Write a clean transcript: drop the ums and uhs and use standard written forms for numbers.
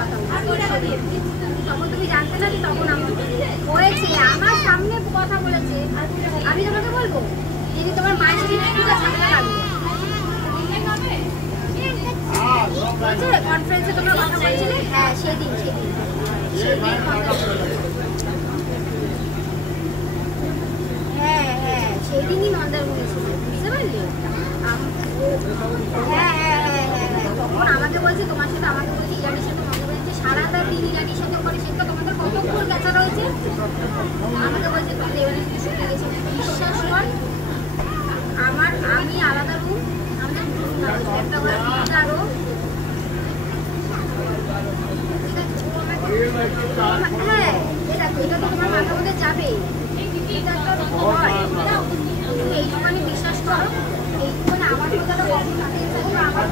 কথা বলেছে, তখন তুমি জানতে না যে তখন আমার হয়েছে, আমার সামনে কথা বলেছে। আমি তোমাকে বলবো যদি তোমার মায়ের পুরো ঝামেলা লাগবে কনফারেন্সে তোমরা কথা বলছিলে। হ্যাঁ সেদিন হ্যাঁ সেদিনই মন্দারমণি ছিল, বুঝতে পারলি? তখন আমাকে বলছে তোমার সাথে, আমাকে বলছে ইরানির সাথে মন্দারমণিতে সারাটা দিন ইরানির সাথে ওখানে সেটা তোমাদের কতক্ষণ গেছা রয়েছে। আমাকে বলছে তুমি এবারে শুনে গেছি, বিশ্বাস কর আমি আলাদা রুম, আমাদের একটা ঘরে আরো হ্যাঁ এটা তো তোমার মাথার মধ্যে যাবে, এইটুখানি বিশ্বাস করো, এইটুখানি আমার কথাটা কখন আমার